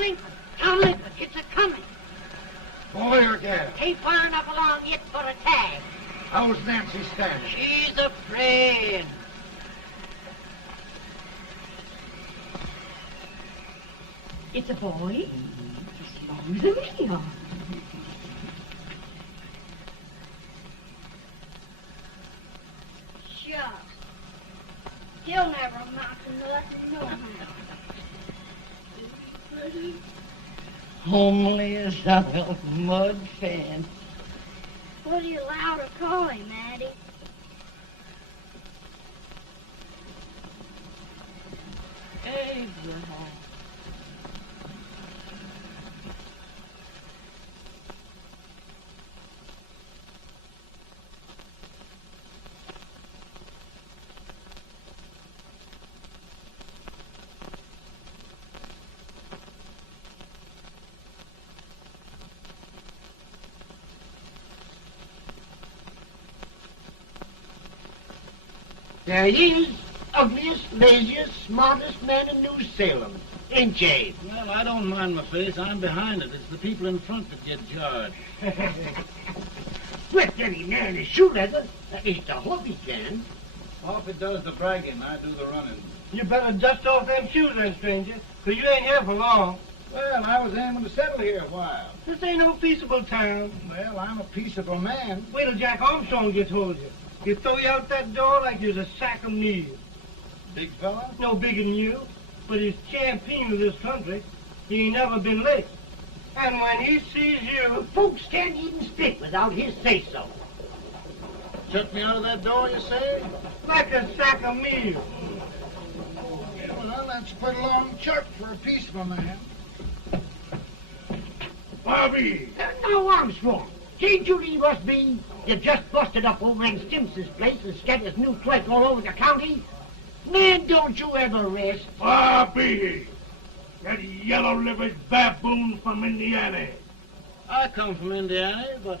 tumbling, tumbling, it's a-coming. Boy or gal? Ain't far enough along yet for a tag. How's Nancy standing? She's afraid. It's a boy. As long as a million. Shucks. He'll never amount to nothing, no how. Homely as a milk mud fan. What do you allow to call him, Addie? Abraham. There he is, ugliest, laziest, smartest man in New Salem, ain't ye? Well, I don't mind my face. I'm behind it. It's the people in front that get jarred. Let any man his shoe leather, that is the hope he can. Hoffy does the bragging, I do the running. You better dust off them shoes then, stranger, 'cause you ain't here for long. Well, I was aiming to settle here a while. This ain't no peaceable town. Well, I'm a peaceable man. Wait till Jack Armstrong gets hold of you. He'll throw you out that door like you're a sack of meal. Big fella? No bigger than you, but he's champion of this country. He ain't never been late. And when he sees you... Folks can't even speak without his say-so. Took me out of that door, you say? like a sack of meal. Well, that's quite a long chart for a peaceful man. Bobby! Now, Armstrong, can't you leave us be? You just busted up old man Stimson's place and scattered new clerk all over the county. Man, don't you ever rest. Bobby! That yellow-livered baboon from Indiana. I come from Indiana, but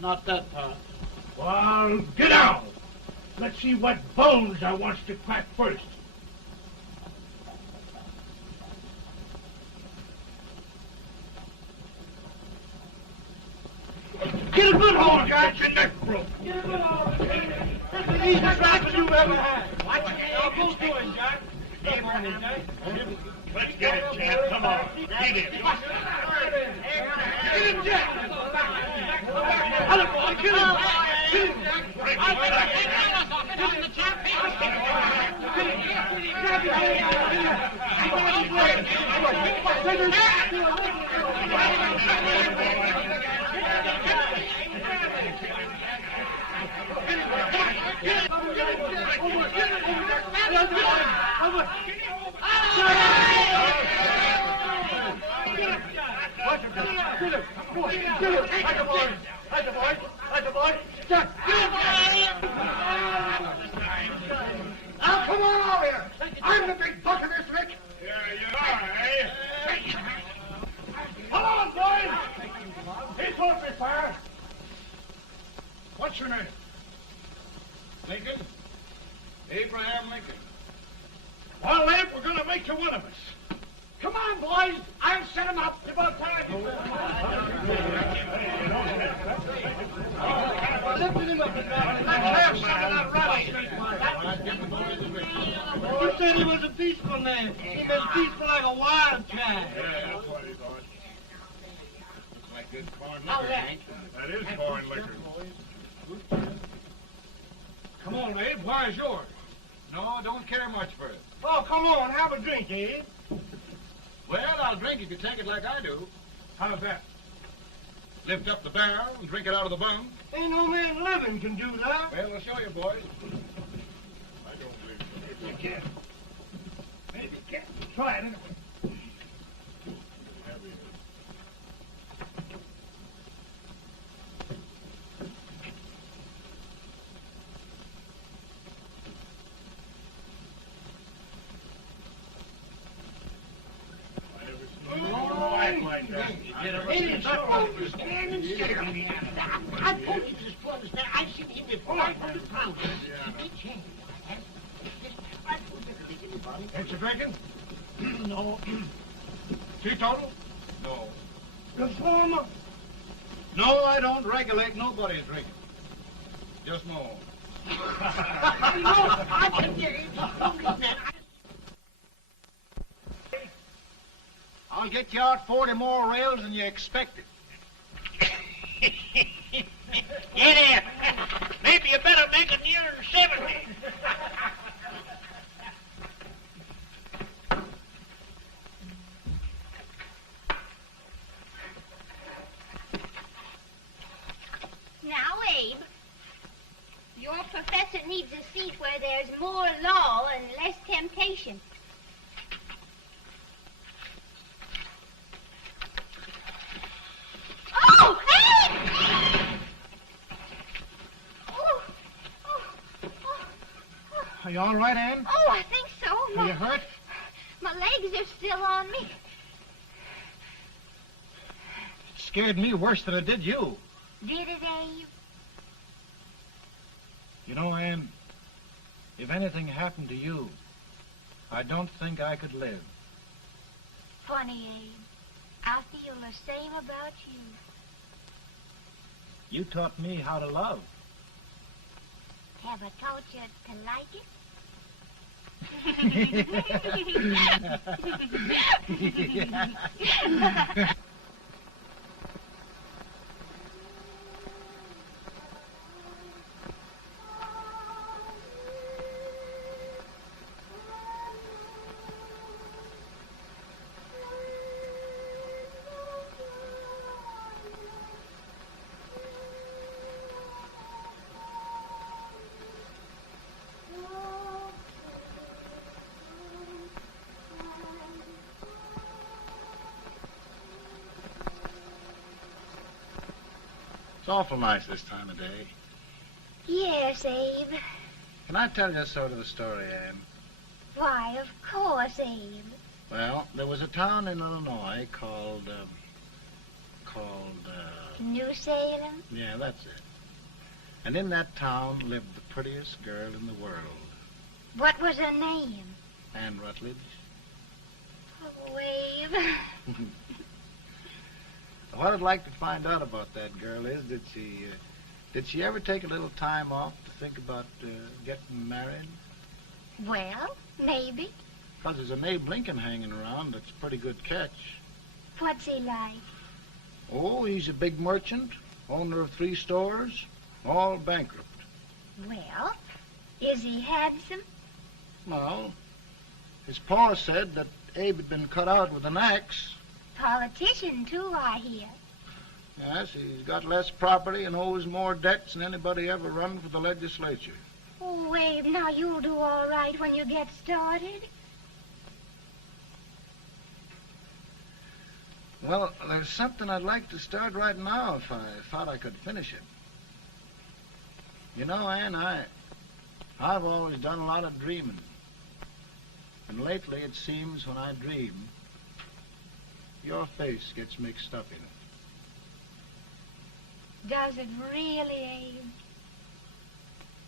not that part. Well, get out. Let's see what bones I wants to crack first. Get a good hold, Jack. Get your neck broke. Get a good hold. That's the easiest rifle you ever had. Watch it. Now go to him, Jack. Come on, Jack. Let's get it, Jack. Come on. Get him. Get him, Jack. Hello, boy. Kill him. Kill him, Jack. Break his back. Now, come on over here. I'm the big buck of this lick. Yeah, you are, eh? Come on, boys. He's off me, fire. What's your name? Lincoln? Abraham Lincoln. Well, Lamp, we're going to make you one of us. Come on, boys. I'll set him up. It's about time. Lifted him up, Jack. Let's have some of that rattlesnake. You said he was a peaceful man. He was peaceful like a wildcat. Yeah, that's what he thought. Looks like good corn liquor, Hank. That is corn liquor. Come on, Abe. Where's yours? No, don't care much for it. Oh, come on. Have a drink, Abe. Well, I'll drink if you take it like I do. How's that? Lift up the barrel and drink it out of the bung. Ain't no man living can do that. Well, I'll show you, boys. I don't believe so. You can't. Maybe you can't. Try it anyway. Like that. Standing still. I told you this was there. I've seen him before. 500 pounds. Big change. I told you to make anybody. Ain't you drinking? No. Teetotal? No. Reformer? No, I don't regulate nobody's drinking. Just my own. I can get it. I'll get you out 40 more rails than you expected. Get in. Maybe you better make it near 70. Now, Abe, your professor needs a seat where there's more law and less temptation. Oh, Abe! Are you all right, Ann? Oh, I think so. Are you hurt? My legs are still on me. It scared me worse than it did you. Did it, Abe? You know, Ann, if anything happened to you, I don't think I could live. Funny, Abe. I feel the same about you. You taught me how to love. Have I taught you to like it? It's awful nice this time of day. Yes, Abe. Can I tell you sort of a story, Ann? Why, of course, Abe. Well, there was a town in Illinois called, New Salem? yeah, that's it. And in that town lived the prettiest girl in the world, What was her name? Ann Rutledge. Oh, Abe. What I'd like to find out about that girl is, did she ever take a little time off to think about getting married? Well, maybe. Because there's an Abe Lincoln hanging around that's a pretty good catch. What's he like? Oh, he's a big merchant, owner of 3 stores, all bankrupt. Well, is he handsome? Well, his pa said that Abe had been cut out with an axe. Politician, too, I hear. Yes, he's got less property and owes more debts than anybody ever run for the legislature. Oh, Abe, now you'll do all right when you get started. Well, there's something I'd like to start right now if I thought I could finish it. You know, Ann, I've always done a lot of dreaming. And lately it seems when I dream, your face gets mixed up in it. Does it really, Abe?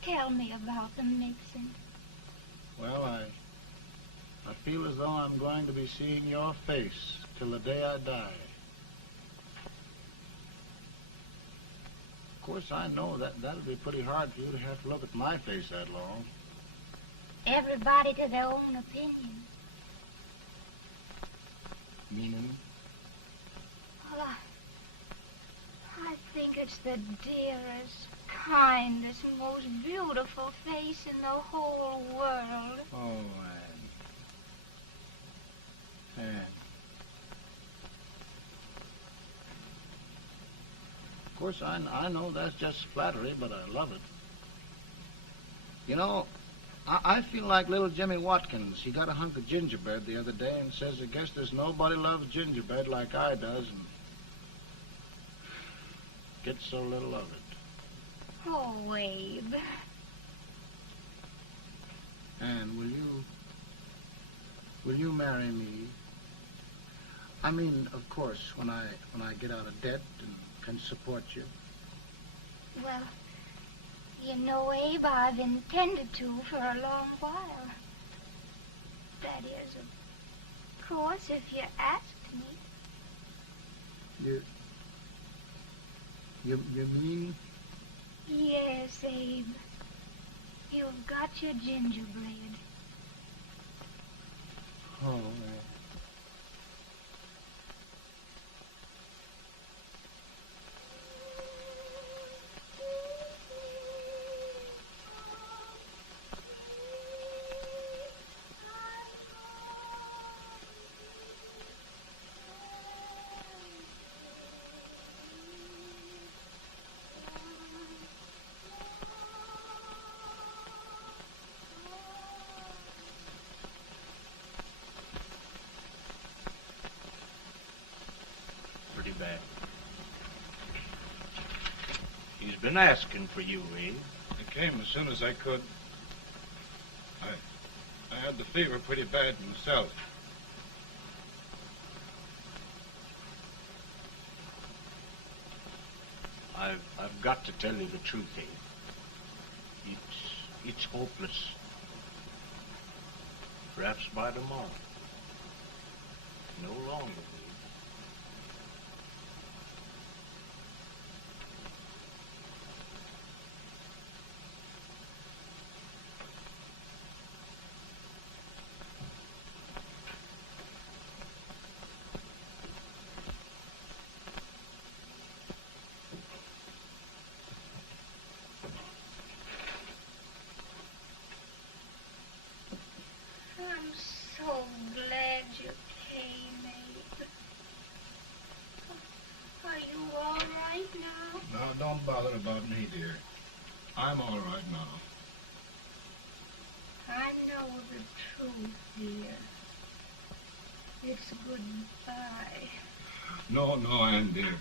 Tell me about the mixing. Well, I feel as though I'm going to be seeing your face till the day I die. Of course, I know that'll be pretty hard for you to have to look at my face that long. Everybody to their own opinion. Meaning? Well, I think it's the dearest, kindest, most beautiful face in the whole world. Oh, Ann. Of course, I know that's just flattery, but I love it. You know, I feel like little Jimmy Watkins. He got a hunk of gingerbread the other day and says, I guess there's nobody loves gingerbread like I does, and gets so little of it. Oh, Abe. And will you marry me? I mean, of course, when I get out of debt and can support you. Well, you know, Abe, I've intended to for a long while. That is, of course, if you asked me. You mean? Yes, Abe. You've got your gingerbread. Oh, Pretty bad. He's been asking for you, Abe. I came as soon as I could. I had the fever pretty bad myself. I've got to tell you the truth, Abe. It's hopeless. Perhaps by tomorrow. No longer, Abe. I'm so glad you came, Abe. Are you all right now? No, don't bother about me, dear. I'm all right now. I know the truth, dear. It's goodbye. No, Ann, dear.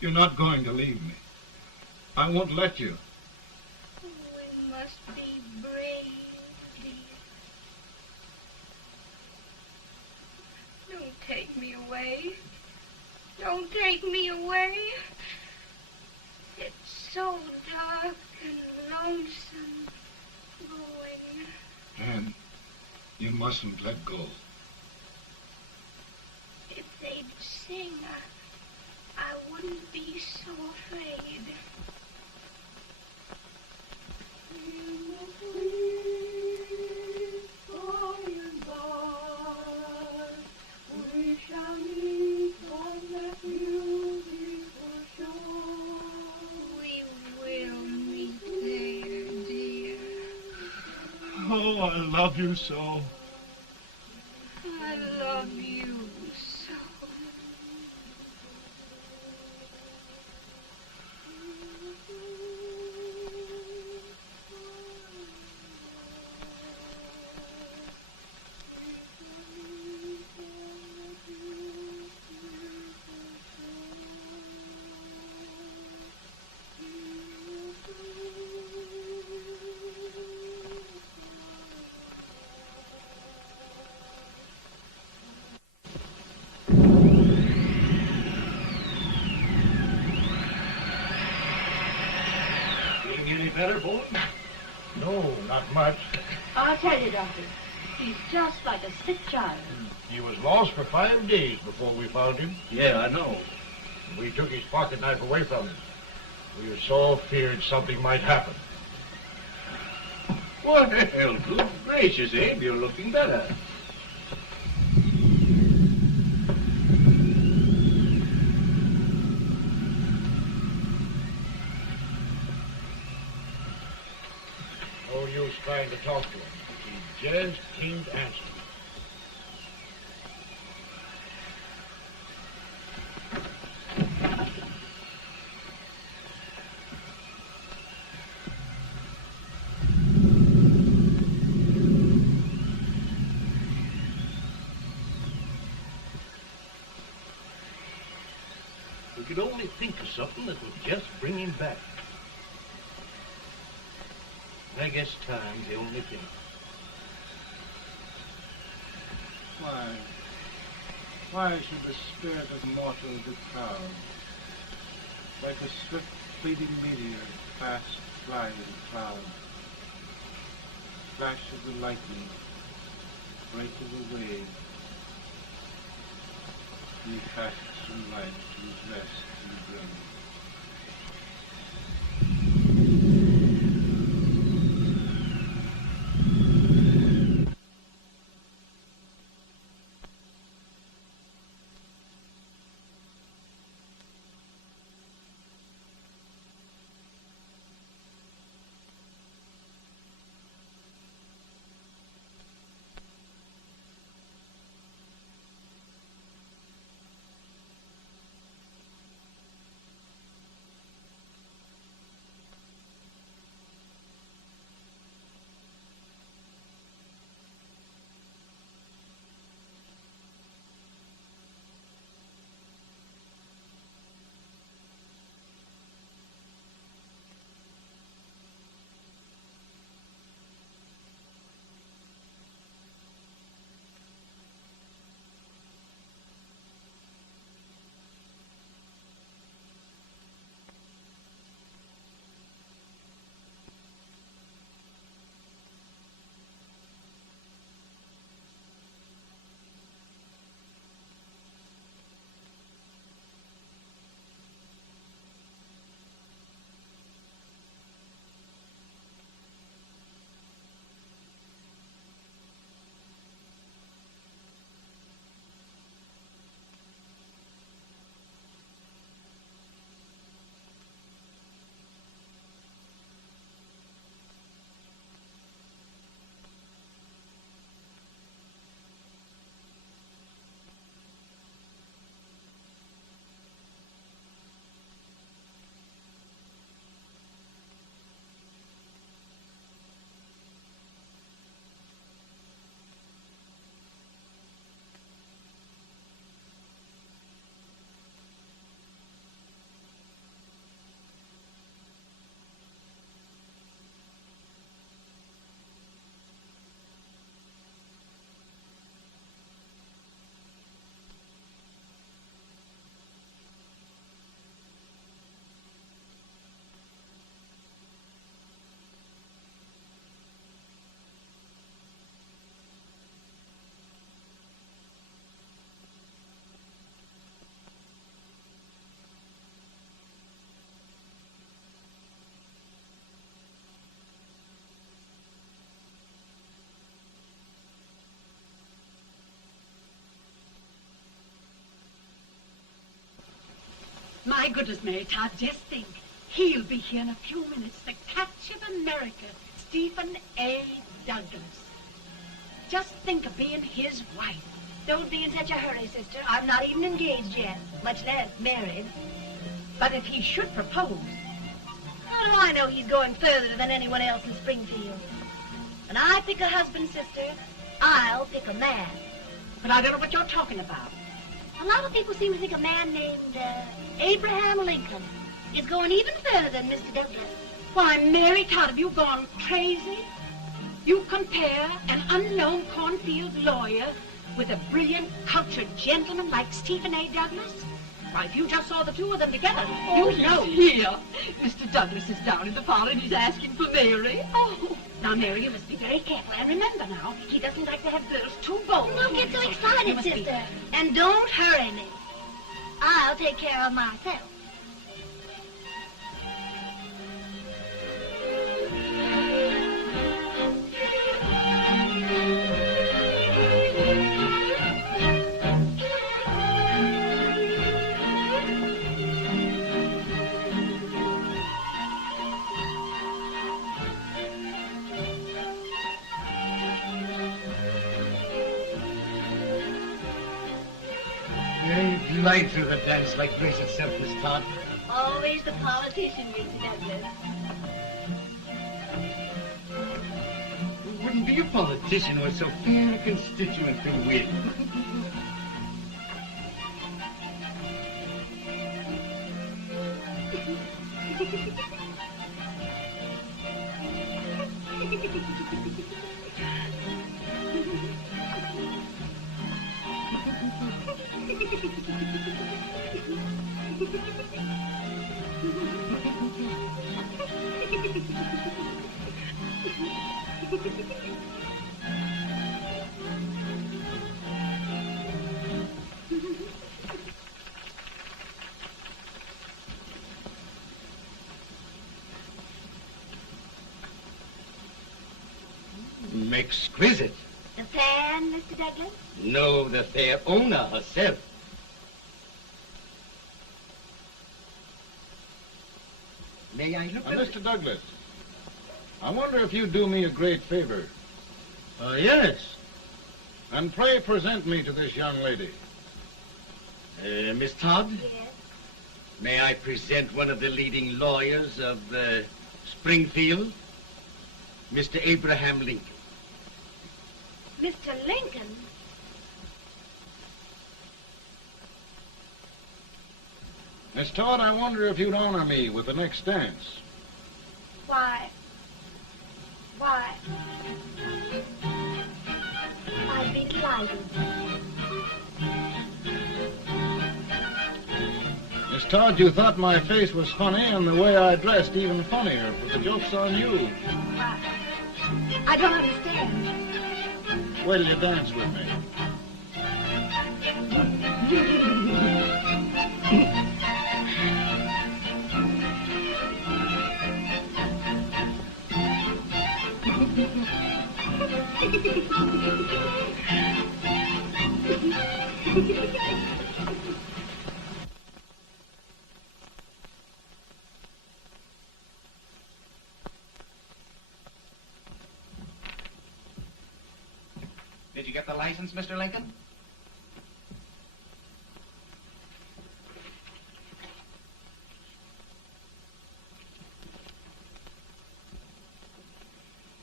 You're not going to leave me. I won't let you. We must be brave, dear. Don't take me away. Don't take me away. It's so dark and lonesome going. Ann, you mustn't let go. If they'd sing, I wouldn't be so afraid. Oh, I love you so. I love you so. Better, boy? No, not much. I'll tell you, Doctor. He's just like a sick child. He was lost for 5 days before we found him. Yeah, I know. We took his pocket knife away from him. We were so feared something might happen. Well, good gracious, Abe, you're looking better. No use trying to talk to him. He just can't answer. We could only think of something that would just bring him back. I guess time's the only thing. Why should the spirit of mortal be proud? Like a swift fleeting meteor, fast flying cloud. Flash of the lightning, break of the wave. We cast some light to rest in the brain. My goodness, Mary Todd, just think. He'll be here in a few minutes. The catch of America, Stephen A. Douglas. Just think of being his wife. Don't be in such a hurry, sister. I'm not even engaged yet, much less married. But if he should propose... How do I know he's going further than anyone else in Springfield? When I pick a husband, sister, I'll pick a man. But I don't know what you're talking about. A lot of people seem to think a man named Abraham Lincoln is going even further than Mr. Douglas. Why, Mary Todd, have you gone crazy? You compare an unknown cornfield lawyer with a brilliant, cultured gentleman like Stephen A. Douglas? Why, if you just saw the two of them together, Oh, you'd know. Here. Mr. Douglas is down in the parlor and he's asking for Mary. Oh, now, Mary, you must be very careful. And remember now, he doesn't like to have girls too bold. Don't get so excited, must be- sister. And don't hurry me. I'll take care of myself. You glide through the dance like grace itself, Miss Todd. Always the politician, Mr. Douglas. You wouldn't be a politician with so fair a constituent to win. Exquisite. The fan, Mr. Douglas? No, the fair owner herself. May I look at it? Mr. Douglas, I wonder if you'd do me a great favor. Yes. And pray present me to this young lady. Miss Todd? Yes. May I present one of the leading lawyers of Springfield, Mr. Abraham Lincoln. Mr. Lincoln? Miss Todd, I wonder if you'd honor me with the next dance. Why, I'd be delighted. Miss Todd, you thought my face was funny and the way I dressed even funnier, but the joke's on you. I don't understand. Wait till you dance with me. Did you get the license, Mr. Lincoln?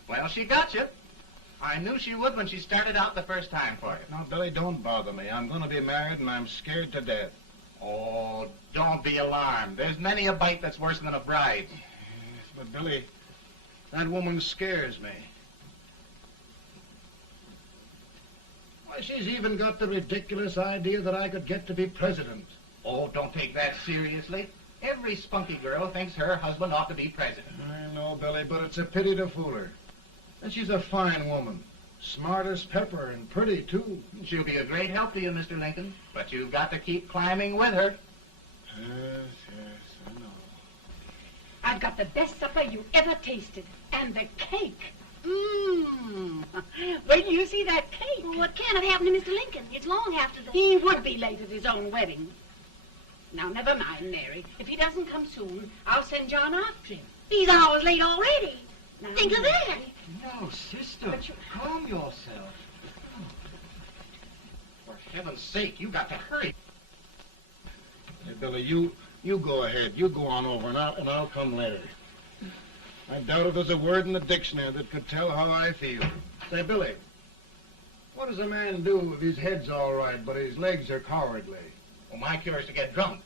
Well, she got you. I knew she would when she started out the first time for you. Now, Billy, don't bother me. I'm going to be married and I'm scared to death. Oh, don't be alarmed. There's many a bite that's worse than a bride. But, Billy, that woman scares me. Why, she's even got the ridiculous idea that I could get to be president. Oh, don't take that seriously. Every spunky girl thinks her husband ought to be president. I know, Billy, but it's a pity to fool her. And she's a fine woman. Smart as pepper and pretty, too. She'll be a great help to you, Mr. Lincoln. But you've got to keep climbing with her. Yes, I know. I've got the best supper you ever tasted. And the cake. Mmm. Wait till you see that cake. Well, what can have happened to Mr. Lincoln? It's long after the... He would be late at his own wedding. Now, never mind, Mary. If he doesn't come soon, I'll send John after him. He's hours late already. Now, Think of that. No, sister. Calm yourself. For heaven's sake, you got to hurry. Hey, Billy, you go ahead. You go on over, and I'll come later. I doubt if there's a word in the dictionary that could tell how I feel. Say, Billy, what does a man do if his head's all right, but his legs are cowardly? Well, my cure is to get drunk.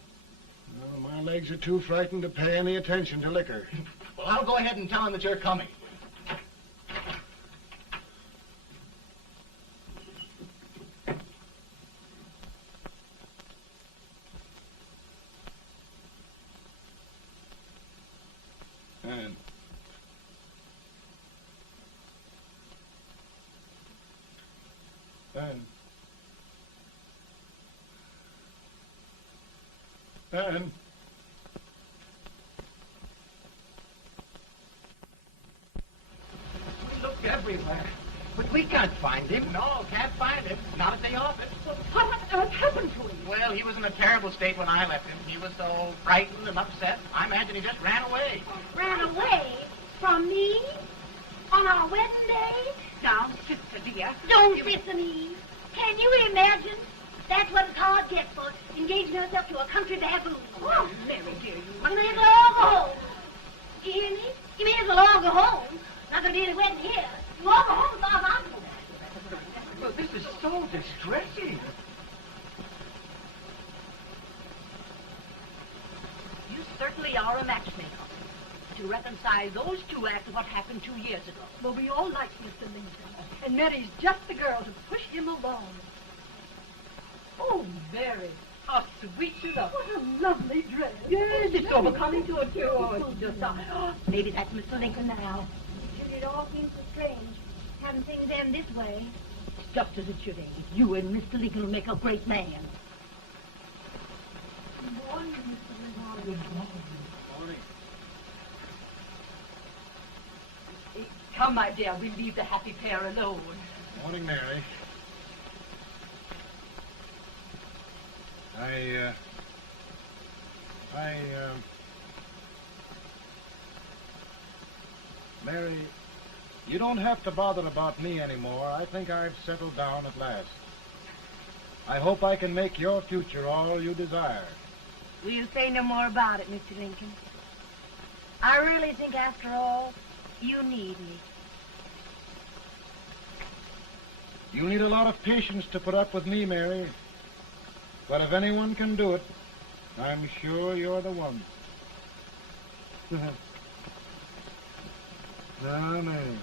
Well, my legs are too frightened to pay any attention to liquor. Well, I'll go ahead and tell him that you're coming. Ben. We looked everywhere, but we can't find him. No, can't find him. Not at the office. Well, what on earth happened to him? Well, he was in a terrible state when I left him. He was so frightened and upset. I imagine he just ran away. Ran away from me? On our wedding day? Now, sister dear. Don't listen, Eve. Can you imagine? That's what a card gets for engaging herself to a country baboon. Oh, Mary, dear, You may as well all go home. You hear me? You may as well all go home. Not gonna be any wedding here. You all go home as far as I'm concerned. Well, this is so distressing. You certainly are a matchmaker. To reconcile those two after what happened 2 years ago. Well, we all like Mr. Lincoln. And Mary's just the girl to push him along. Oh, Mary, how sweet you look. What a lovely dress. Yes, it's overcoming to it, too. Oh, it's just... maybe that's Mr. Lincoln now. It all seems so strange, having things end this way. It's just as it should end. You and Mr. Lincoln will make a great man. Good morning, Mr. Lincoln. Morning. Come, my dear, we'll leave the happy pair alone. Morning, Mary. Mary, you don't have to bother about me anymore. I think I've settled down at last. I hope I can make your future all you desire. We'll say no more about it, Mr. Lincoln. I really think, after all, you need me. You need a lot of patience to put up with me, Mary. But if anyone can do it, I'm sure you're the one. Now, Mary.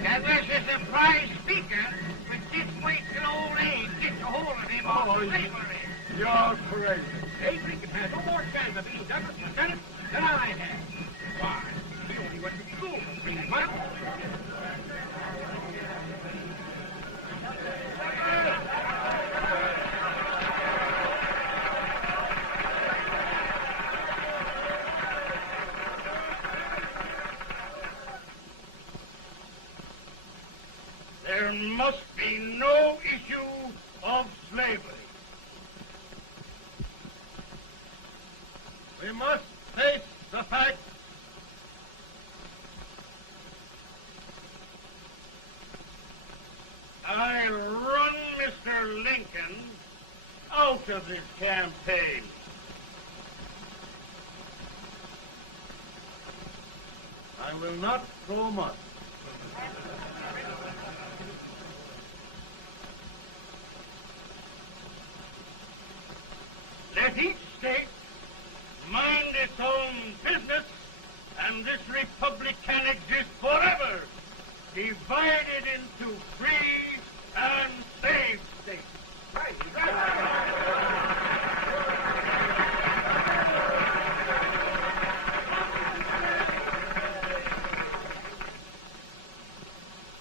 That was a surprise speaker, but just wait till old Abe gets a hold of him on slavery. You're crazy. Abe Lincoln has no more chance of being Douglas Lieutenant than I have. Why, he only went to school for 3 months. There must be no issue of slavery. We must face the fact I run Mr. Lincoln out of this campaign. I will not throw much. Let each state mind its own business, and this republic can exist forever, divided into free and slave states.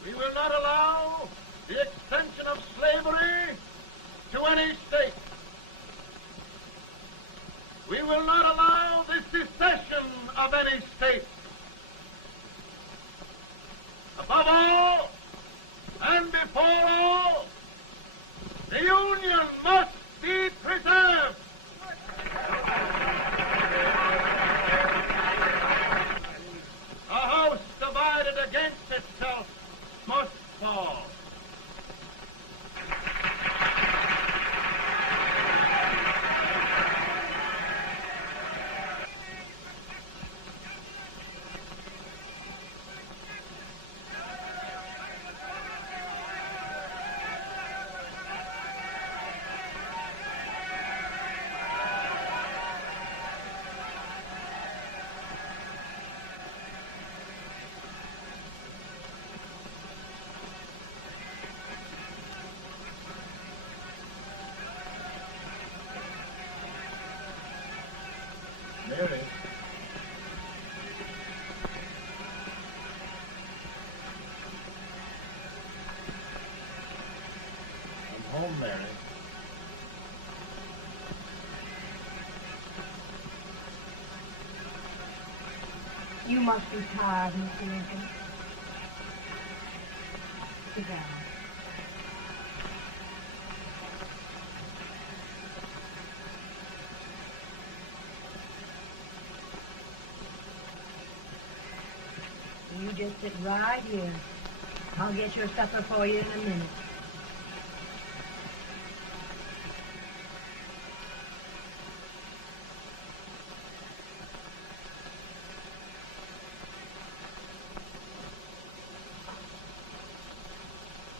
We will not allow the extension of slavery to any state. We will not allow the secession of any state. Above all, and before all, the Union must be preserved. A house divided against itself must fall. Mary. I'm home, Mary. You must be tired, Mr. Lincoln. Sit down. You just sit right here. I'll get your supper for you in a minute.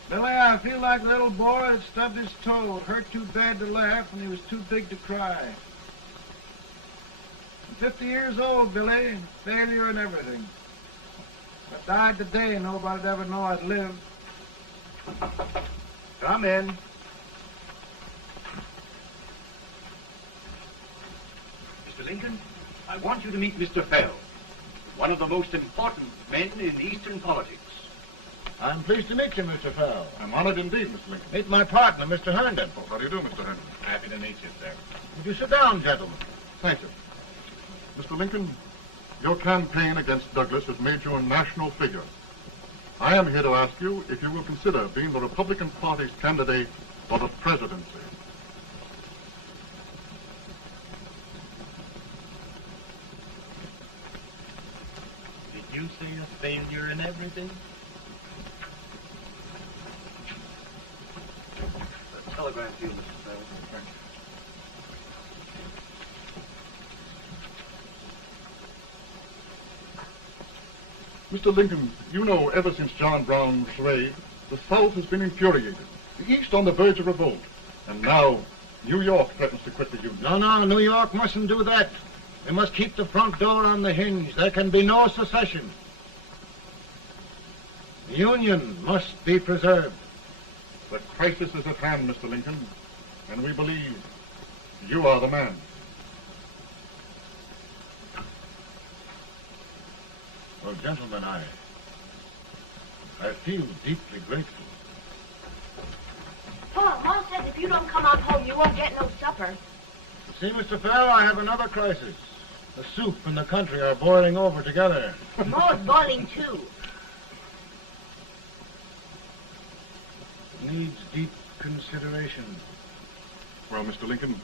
Billy, I feel like a little boy that stubbed his toe. It hurt too bad to laugh, and he was too big to cry. 50 years old, Billy. Failure and everything. If I died today, nobody'd ever know I'd lived. Come in. Mr. Lincoln, I want you to meet Mr. Fell, one of the most important men in Eastern politics. I'm pleased to meet you, Mr. Fell. I'm honored indeed, Mr. Lincoln. Meet my partner, Mr. Herndon. Oh, how do you do, Mr. Hammond? Happy to meet you, sir. Would you sit down, gentlemen? Thank you. Mr. Lincoln, your campaign against Douglas has made you a national figure. I am here to ask you if you will consider being the Republican Party's candidate for the presidency. Did you say a failure in everything? Telegram to you, Mr. Fell. Mr. Lincoln, you know ever since John Brown swayed, the South has been infuriated, the East on the verge of revolt, and now New York threatens to quit the Union. No, New York mustn't do that. They must keep the front door on the hinge. There can be no secession. The Union must be preserved. The crisis is at hand, Mr. Lincoln, and we believe you are the man. Well, gentlemen, I feel deeply grateful. Paul, Mom says if you don't come on home, you won't get no supper. You see, Mr. Fell, I have another crisis. The soup and the country are boiling over together. Mo's boiling too. Needs deep consideration. Well, Mr. Lincoln,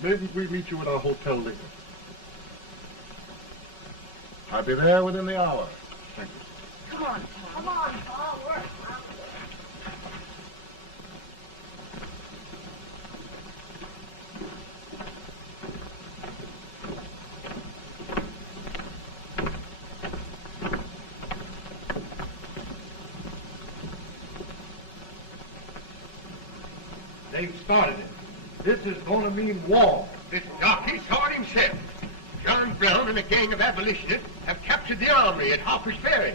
maybe we meet you at our hotel later. I'll be there within the hour. Thank you. Come on, Paul. Come on, Paul. Work. They've started it. This is going to mean war. This jockey saw it himself. John Brown and a gang of abolitionists have captured the armory at Harper's Ferry,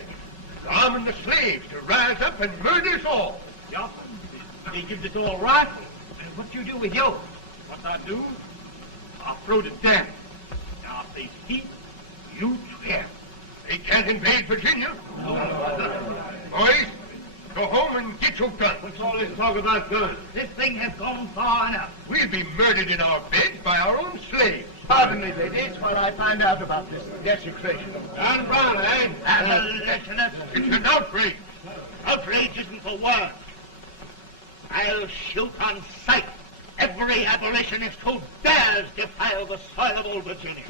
arming the slaves to rise up and murder us all. Yup. They give us all rifles. And what you do with yours? What I do? I'll throw the damn. Now, if they keep, you trap. They can't invade Virginia. Boys, go home and get your guns. What's all this talk about guns? This thing has gone far enough. We'll be murdered in our beds by our own slaves. Pardon me, ladies, while I find out about this desecration. John Brown, eh? Abolitionists. It's an outrage. Outrage isn't the word. I'll shoot on sight every abolitionist who dares defile the soil of old Virginia.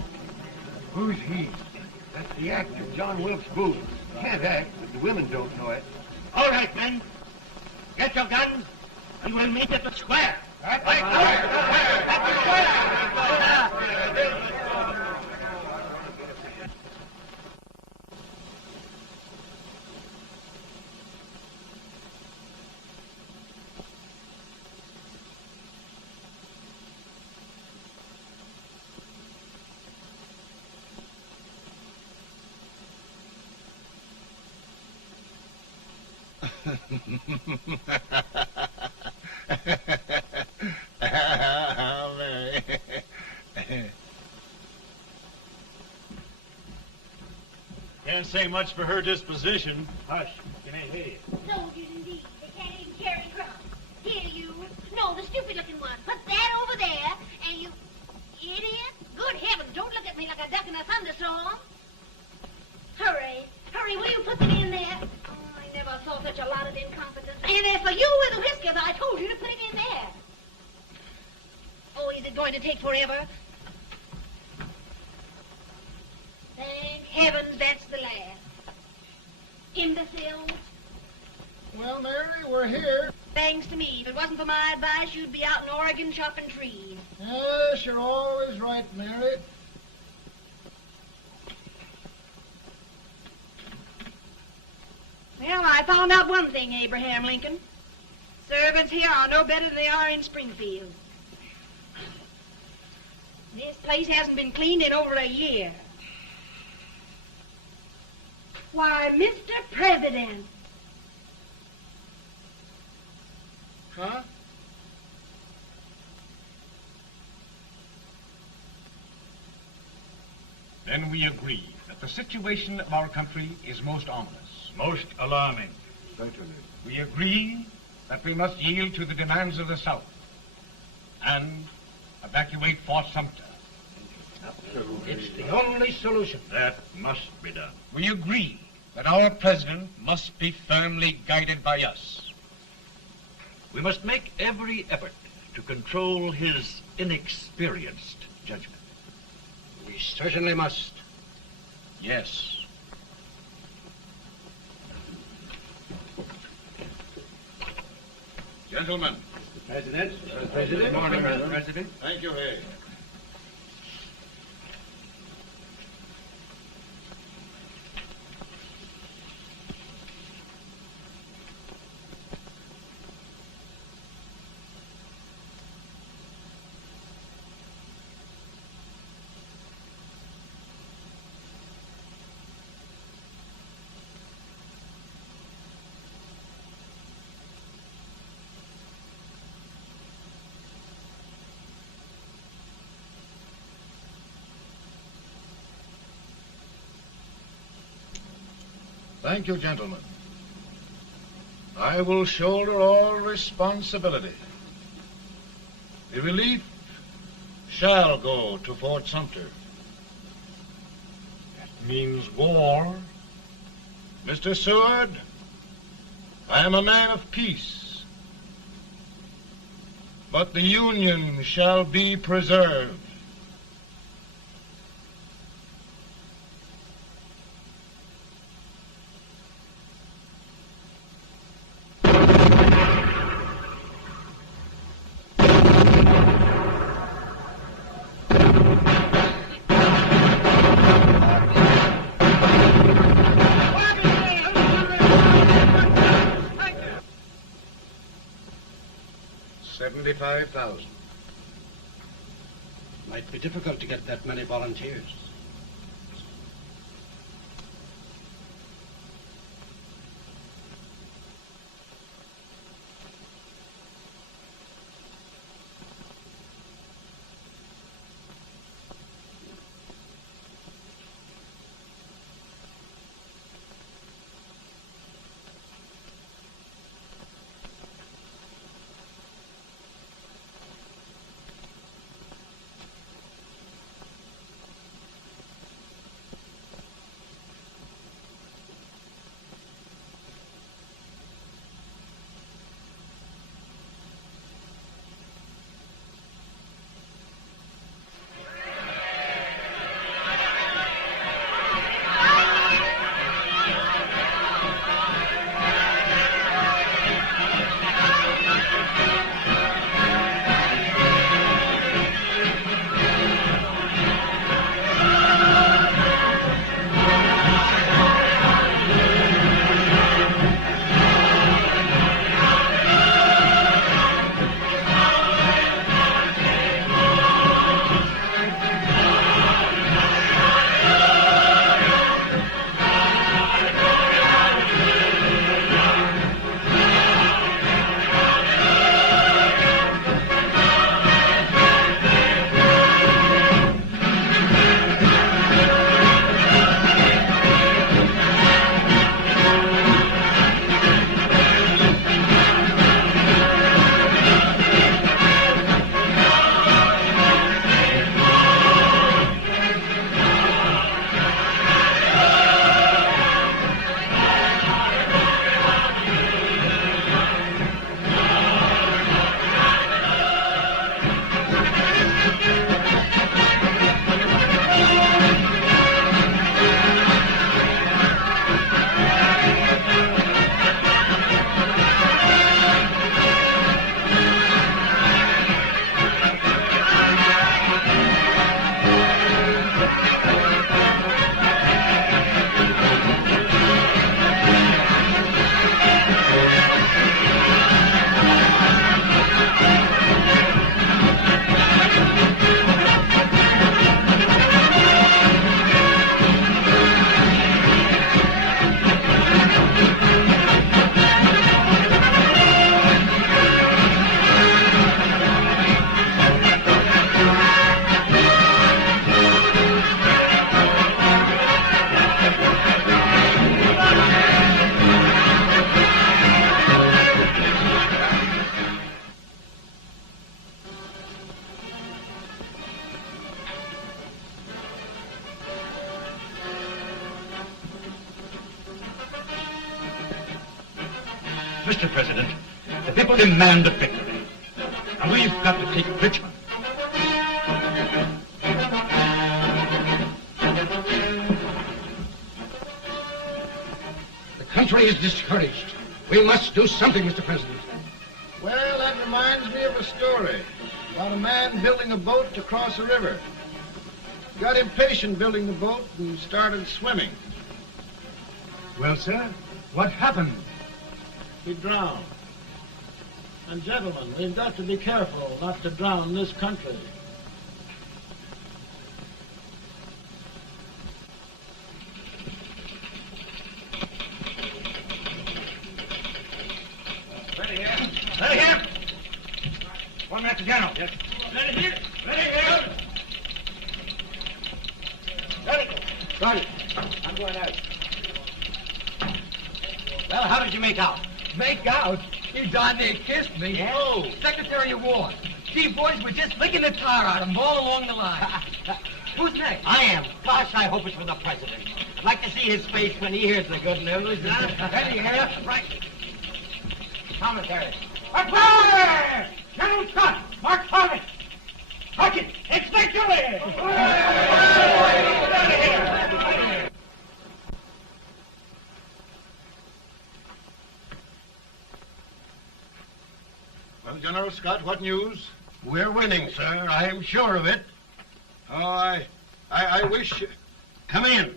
Who's he? That's the actor, John Wilkes Booth. Can't act, but the women don't know it. All right, men. Get your guns, and we'll meet at the square. At the Can't say much for her disposition. Hush. Can I hear you? Soldiers indeed. They can't even carry crumbs. Here, you. No, the stupid-looking one. Put that over there, and you... Idiot. Good heavens, don't look at me like a duck in a thunderstorm. Hurry. Hurry, will you put them in there? Oh, I never saw such a lot of incompetence. And as for you with the whiskers, I told you to put it in there. Oh, is it going to take forever? Thank heavens that's the last. Imbeciles. Well, Mary, we're here. Thanks to me. If it wasn't for my advice, you'd be out in Oregon chopping trees. Yes, you're always right, Mary. Well, I found out one thing, Abraham Lincoln. Servants here are no better than they are in Springfield. This place hasn't been cleaned in over a year. Why, Mr. President. Huh? Then we agree that the situation of our country is most ominous. Most alarming. Certainly. We agree that we must yield to the demands of the South and evacuate Fort Sumter. It's the only solution. That must be done. We agree that our president must be firmly guided by us. We must make every effort to control his inexperienced judgment. We certainly must. Yes. Gentlemen. President. Good morning, Mr. President. Thank you, Hay. Thank you, gentlemen. I will shoulder all responsibility. The relief shall go to Fort Sumter. That means war. Mr. Seward, I am a man of peace, but the Union shall be preserved. $75,000. Might be difficult to get that many volunteers. Mr. President, the people demand a victory. And we've got to take Richmond. The country is discouraged. We must do something, Mr. President. Well, that reminds me of a story about a man building a boat to cross a river. He got impatient building the boat and started swimming. Well, sir, what happened? He drowned. And gentlemen, we've got to be careful not to drown this country. Ready here. Ready here. 1 minute to General. Yes. Ready here. Ready here. Ready. Right. I'm going out. Well, how did you make out? Make out? He darn near kissed me. Yeah? Oh, Secretary of War. Gee, boys, we're just licking the tar out of him all along the line. Who's next? I am. Gosh, I hope it's for the President. I'd like to see his face when he hears the good news. Ready here? Right. Commentary. Fire! General Scott! Mark Thomas! Hutton! It's victory! Well, General Scott, what news? We're winning, sir. I am sure of it. Oh, I wish... Come in.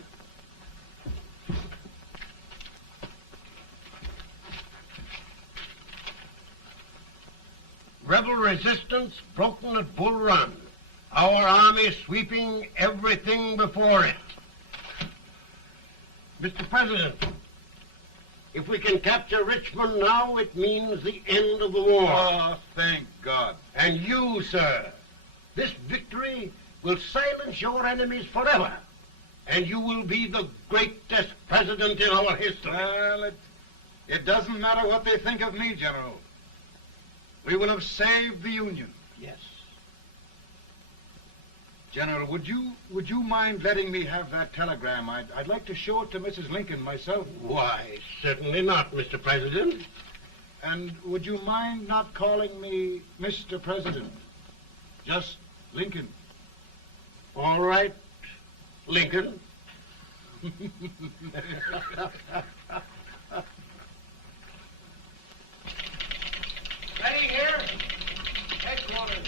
Rebel resistance broken at Bull Run. Our army sweeping everything before it. Mr. President, if we can capture Richmond now, it means the end of the war. Oh, thank God. And you, sir, this victory will silence your enemies forever. And you will be the greatest president in our history. Well, it doesn't matter what they think of me, General. We will have saved the Union. Yes. General, would you mind letting me have that telegram? I'd like to show it to Mrs. Lincoln myself. Why, certainly not, Mr. President. And would you mind not calling me Mr. President? Just Lincoln. All right, Lincoln. Ready here. Headquarters.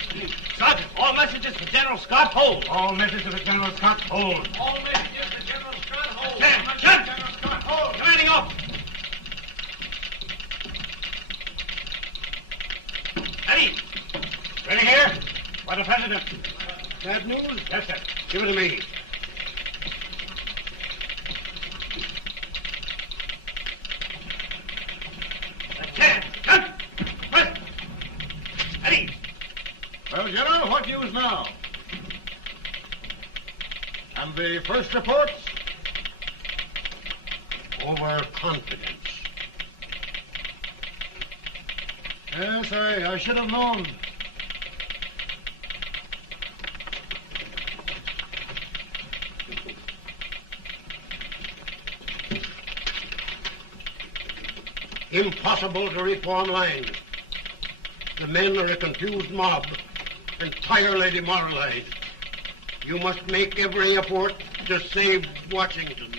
Sergeant, all messages for General Scott, hold. All messages for General Scott, hold. All messages for General Scott, hold. Stand. General Scott, hold. Commanding officer. Ready. Ready here. For the President. Bad news? Yes, sir. Give it to me. Well, General, what news now? And the first reports? Overconfidence. Yes, I should have known. Impossible to reform lines. The men are a confused mob, entirely demoralized. You must make every effort to save Washington.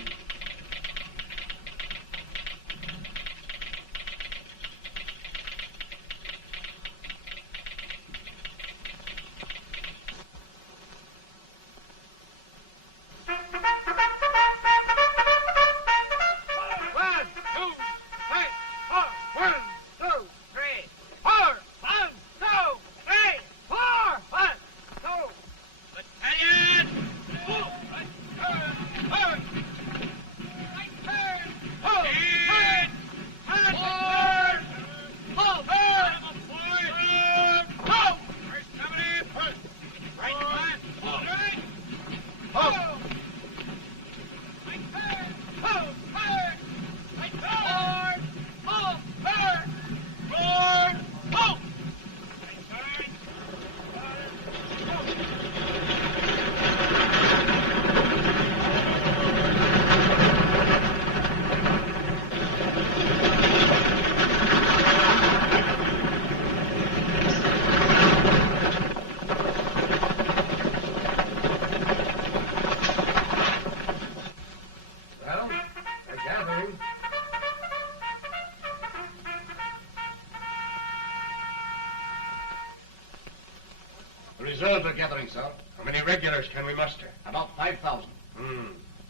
reserves are gathering, sir. How many regulars can we muster? About 5,000.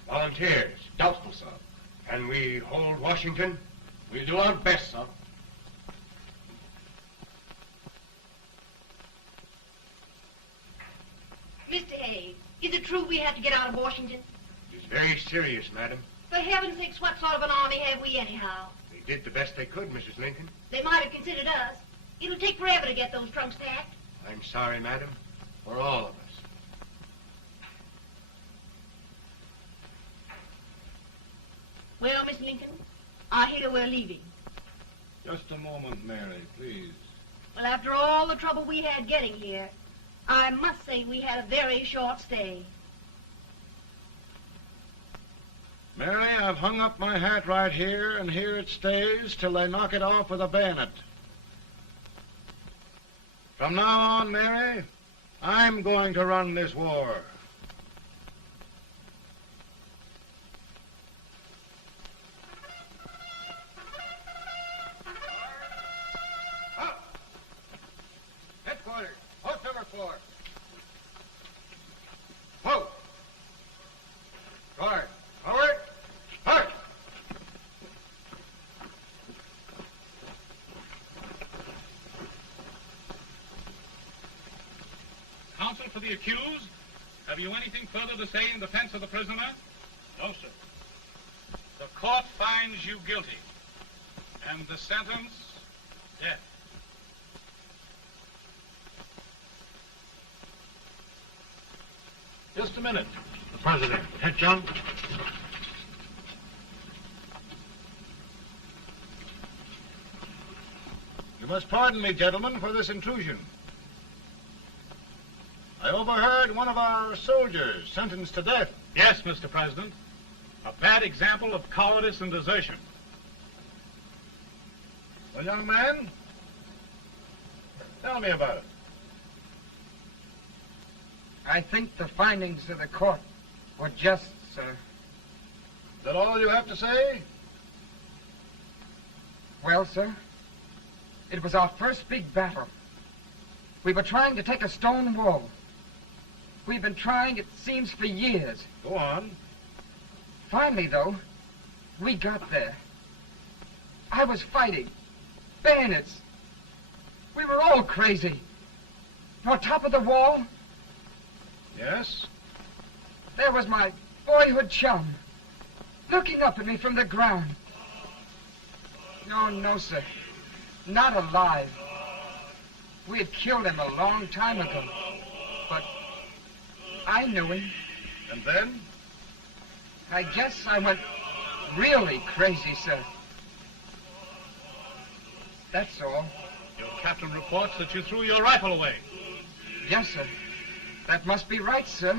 Volunteers? Doubtful, sir. Can we hold Washington? We'll do our best, sir. Mr. Hayes, is it true we have to get out of Washington? It's very serious, madam. For heaven's sakes, what sort of an army have we anyhow? They did the best they could, Mrs. Lincoln. They might have considered us. It'll take forever to get those trunks packed. I'm sorry, madam, for all of us. Well, Miss Lincoln, I hear we're leaving. Just a moment, Mary, please. Well, after all the trouble we had getting here, I must say we had a very short stay. Mary, I've hung up my hat right here, and here it stays till they knock it off with a bayonet. From now on, Mary, I'm going to run this war. Headquarters, post number 4. Whoa! Guard, forward, march! Counsel for the accused, have you anything further to say in defense of the prisoner? No, sir. The court finds you guilty, and the sentence, death. Just a minute. The President. Head, John. You must pardon me, gentlemen, for this intrusion. I overheard one of our soldiers sentenced to death. Yes, Mr. President. A bad example of cowardice and desertion. Well, young man, tell me about it. I think the findings of the court were just, sir. Is that all you have to say? Well, sir, it was our first big battle. We were trying to take a stone wall. We've been trying, it seems, for years. Go on. Finally, though, we got there. I was fighting. Bayonets. We were all crazy. On top of the wall, Yes? there was my boyhood chum, looking up at me from the ground. No, sir. Not alive. We had killed him a long time ago. But I knew him. And then? I guess I went really crazy, sir. That's all. Your captain reports that you threw your rifle away. Yes, sir. That must be right, sir.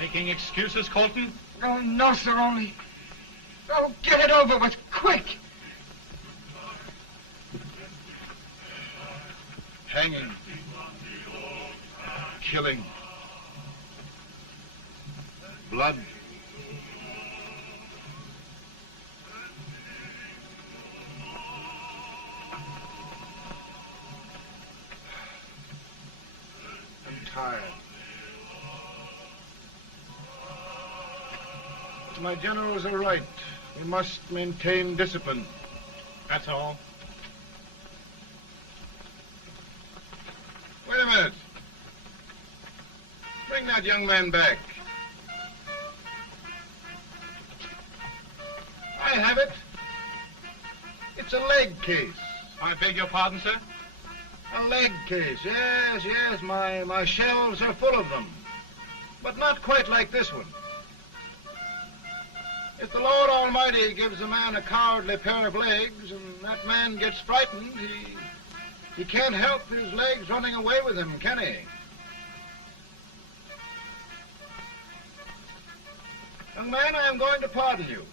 Making excuses, Colton? Oh, no, sir, only... Oh, get it over with, quick! Hanging. Killing. Blood. I'm tired. My generals are right. We must maintain discipline. That's all. Wait a minute. Bring that young man back. I have it. It's a leg case. I beg your pardon, sir? A leg case, yes. My shelves are full of them. But not quite like this one. If the Lord Almighty gives a man a cowardly pair of legs and that man gets frightened, he can't help his legs running away with him, can he? Young man, I am going to pardon you.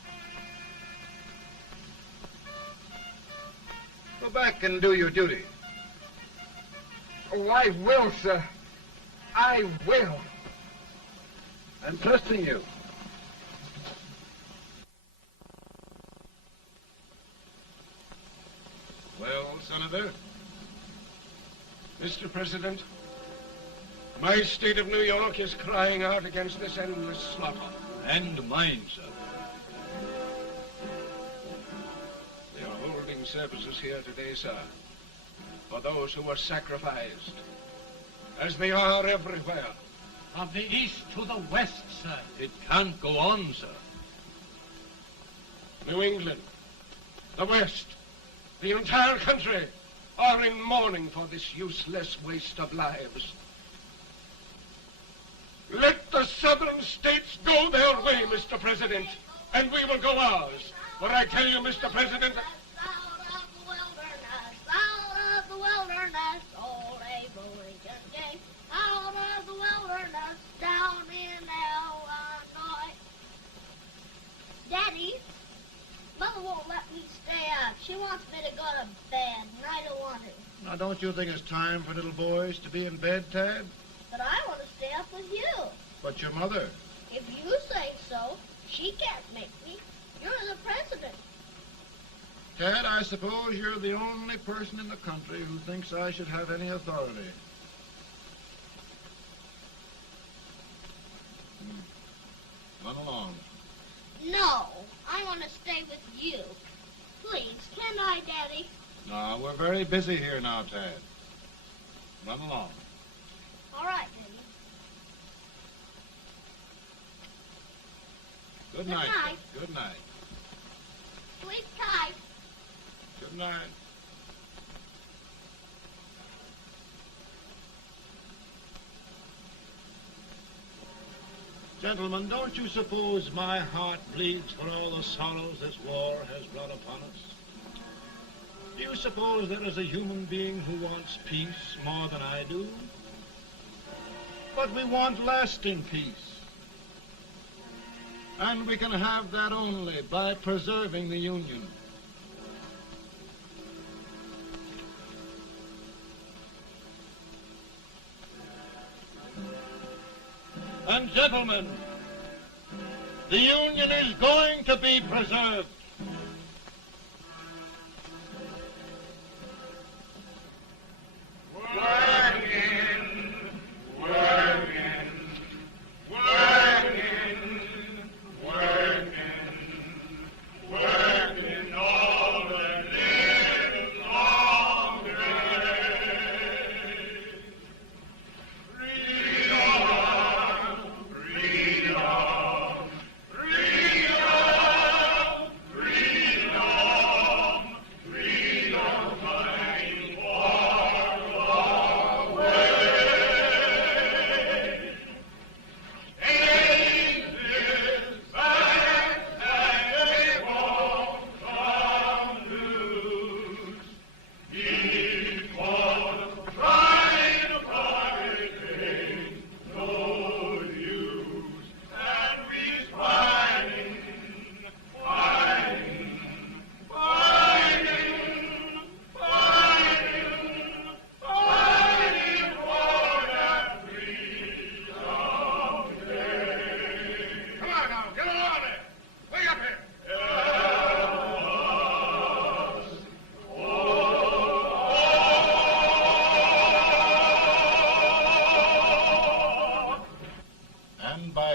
Go back and do your duty. Oh, I will, sir. I will. I'm trusting you. Well, Senator? Mr. President, My state of New York is crying out against this endless slaughter. And mine, sir. They are holding services here today, sir, for those who were sacrificed, as they are everywhere. From the east to the west, sir. It can't go on, sir. New England, the West, the entire country are in mourning for this useless waste of lives. Let the southern states go their way, Mr. President, and we will go ours. For I tell you, Mr. President, Out of the wilderness, old Abe Lincoln came. Out of the wilderness, down in Illinois. Daddy, Mother won't let me stay up. She wants me to go to bed, and I don't want to. Now, don't you think it's time for little boys to be in bed, Tad? But I want to stay up with you. But your mother? If you say so, she can't make me. You're the president. Tad, I suppose you're the only person in the country who thinks I should have any authority. Run along. No, I want to stay with you. Please, can I, Daddy? No, we're very busy here now, Tad. Run along. All right, Daddy. Good Good night. night. Good night. Sleep tight. Good night. Gentlemen, don't you suppose my heart bleeds for all the sorrows this war has brought upon us? Do you suppose there is a human being who wants peace more than I do? But we want lasting peace. And we can have that only by preserving the Union. And gentlemen, the Union is going to be preserved.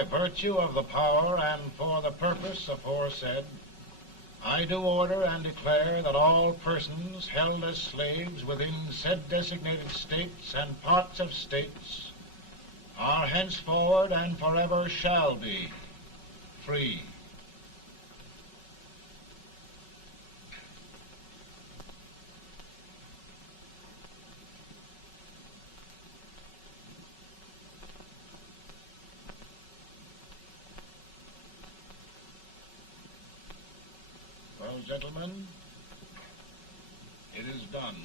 Virtue of the power and for the purpose aforesaid, I do order and declare that all persons held as slaves within said designated states and parts of states are henceforward and forever shall be free. Well, gentlemen, it is done.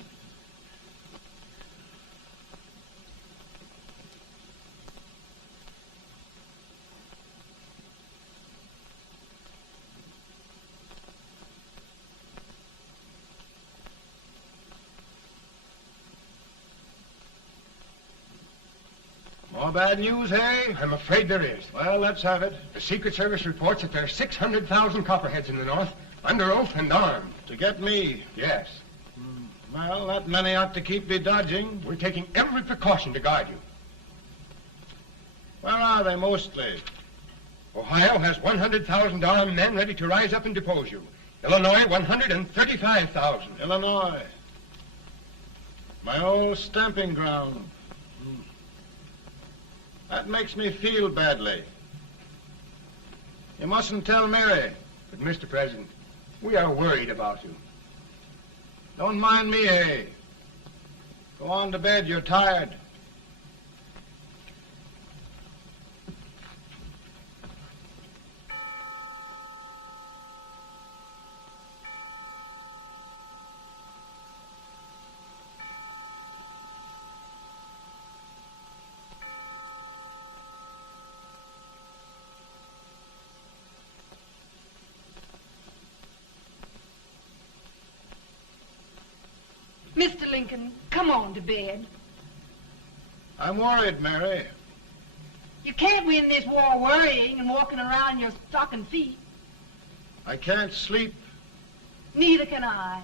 More bad news, eh? I'm afraid there is. Well, let's have it. The Secret Service reports that there are 600,000 copperheads in the North, under oath and armed. To get me? Yes. Well, that many ought to keep me dodging. We're taking every precaution to guard you. Where are they mostly? Ohio has 100,000 armed men ready to rise up and depose you. Illinois, 135,000. Illinois. My old stamping ground. That makes me feel badly. You mustn't tell Mary. But, Mr. President, we are worried about you. Don't mind me, eh? Go on to bed. You're tired. Mr. Lincoln, come on to bed. I'm worried, Mary. You can't win this war worrying and walking around your stocking feet. I can't sleep. Neither can I.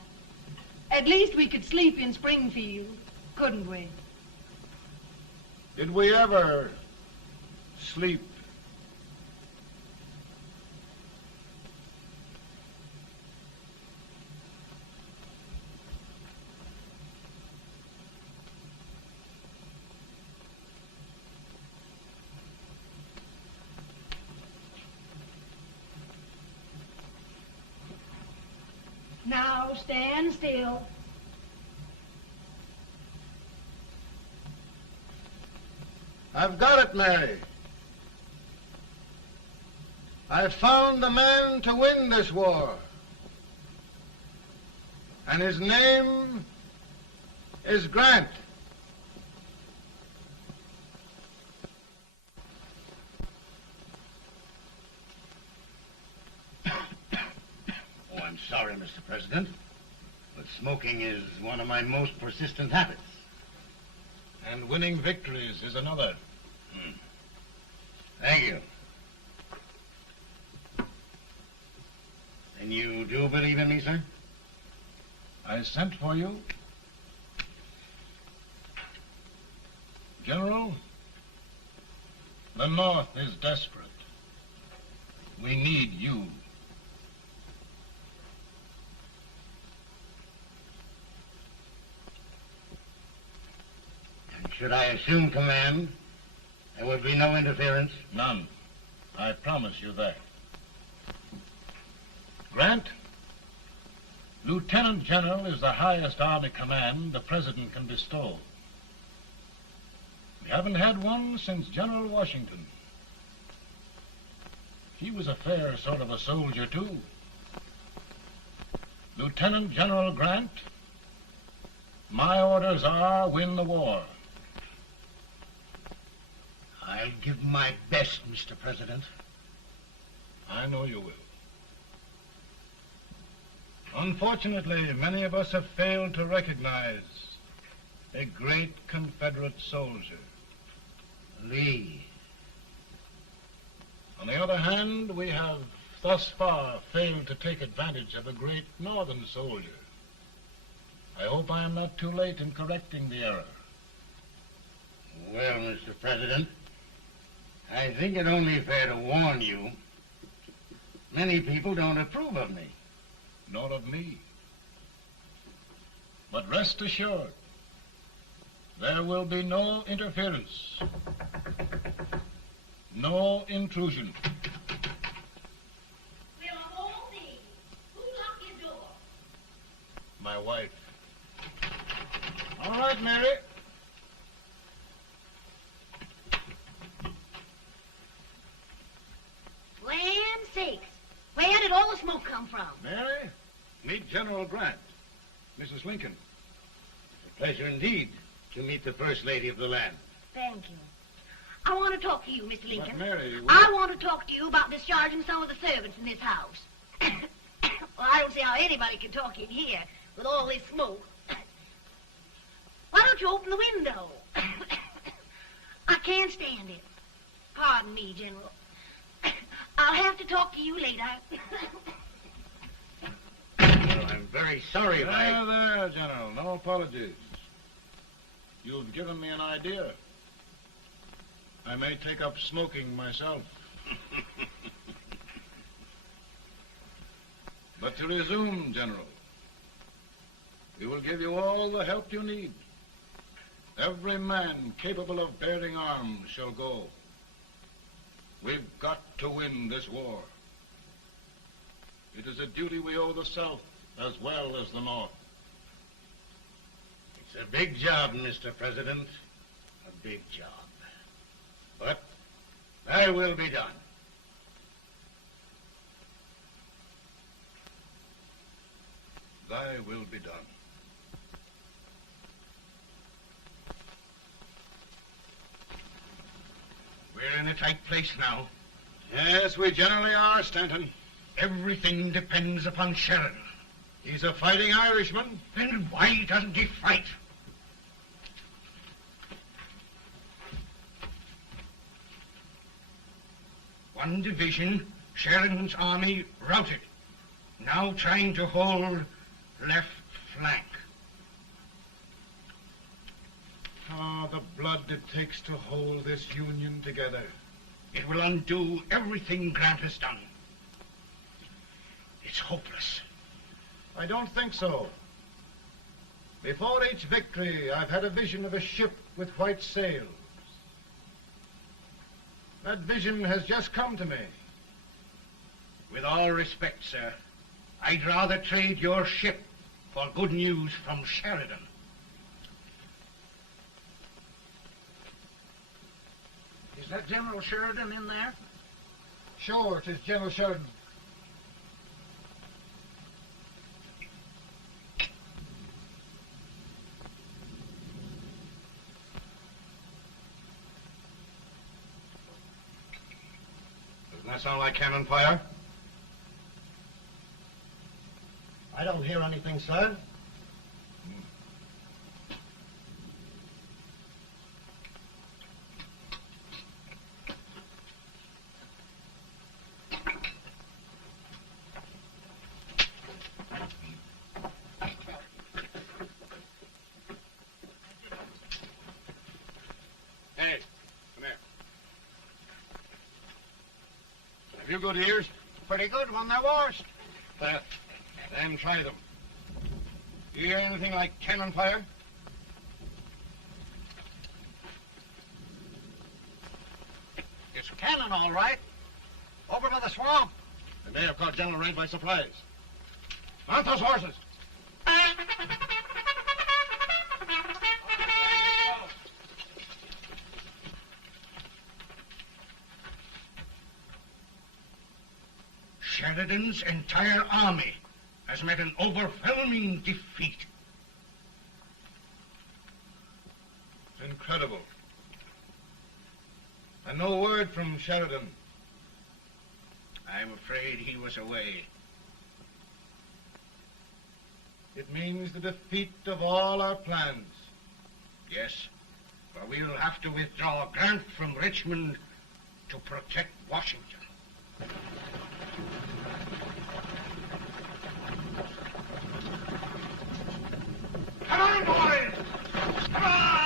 At least we could sleep in Springfield, couldn't we? Did we ever sleep? Now stand still. I've got it, Mary. I've found the man to win this war. And his name is Grant. Oh, I'm sorry, Mr. President, but smoking is one of my most persistent habits. And winning victories is another. Thank you. And you do believe in me, sir? I sent for you. General, the North is desperate. We need you. And should I assume command, there will be no interference? None. I promise you that. Grant, Lieutenant General is the highest army command the President can bestow. We haven't had one since General Washington. He was a fair sort of a soldier, too. Lieutenant General Grant, my orders are win the war. I'll give my best, Mr. President. I know you will. Unfortunately, many of us have failed to recognize a great Confederate soldier, Lee. On the other hand, we have thus far failed to take advantage of a great Northern soldier. I hope I am not too late in correcting the error. Well, Mr. President, I think it only fair to warn you. Many people don't approve of me. Nor of me. But rest assured, there will be no interference, no intrusion. We'll all be. Who locked your door? My wife. All right, Mary. Land sakes. Where did all the smoke come from? Mary, meet General Grant. Mrs. Lincoln. It's a pleasure indeed to meet the First Lady of the land. Thank you. I want to talk to you, Mr. Lincoln. But Mary, I want to talk to you about discharging some of the servants in this house. Well, I don't see how anybody can talk in here with all this smoke. Why don't you open the window? I can't stand it. Pardon me, General. I'll have to talk to you later. Well, I'm very sorry if I... There, General. No apologies. You've given me an idea. I may take up smoking myself. But to resume, General, we will give you all the help you need. Every man capable of bearing arms shall go. We've got to win this war. It is a duty we owe the South as well as the North. It's a big job, Mr. President. A big job. But thy will be done. Thy will be done. We're in a tight place now. Yes, we generally are, Stanton. Everything depends upon Sheridan. He's a fighting Irishman. Then why doesn't he fight? One division, Sheridan's army, routed. Now trying to hold left flank. Ah, the blood it takes to hold this Union together. It will undo everything Grant has done. It's hopeless. I don't think so. Before each victory, I've had a vision of a ship with white sails. That vision has just come to me. With all respect, sir, I'd rather trade your ship for good news from Sheridan. Is that General Sheridan in there? Sure, it is General Sheridan. Doesn't that sound like cannon fire? I don't hear anything, sir. Hey, come here. Have you good ears? Pretty good when they're washed. Then try them. Do you hear anything like cannon fire? It's cannon, all right. Over by the swamp. They may have caught General Raid by surprise. Mount those horses. Sheridan's entire army has met an overwhelming defeat. It's incredible. And no word from Sheridan. I'm afraid he was away. It means the defeat of all our plans. Yes, for we'll have to withdraw Grant from Richmond to protect Washington. Come on, boys! Come on!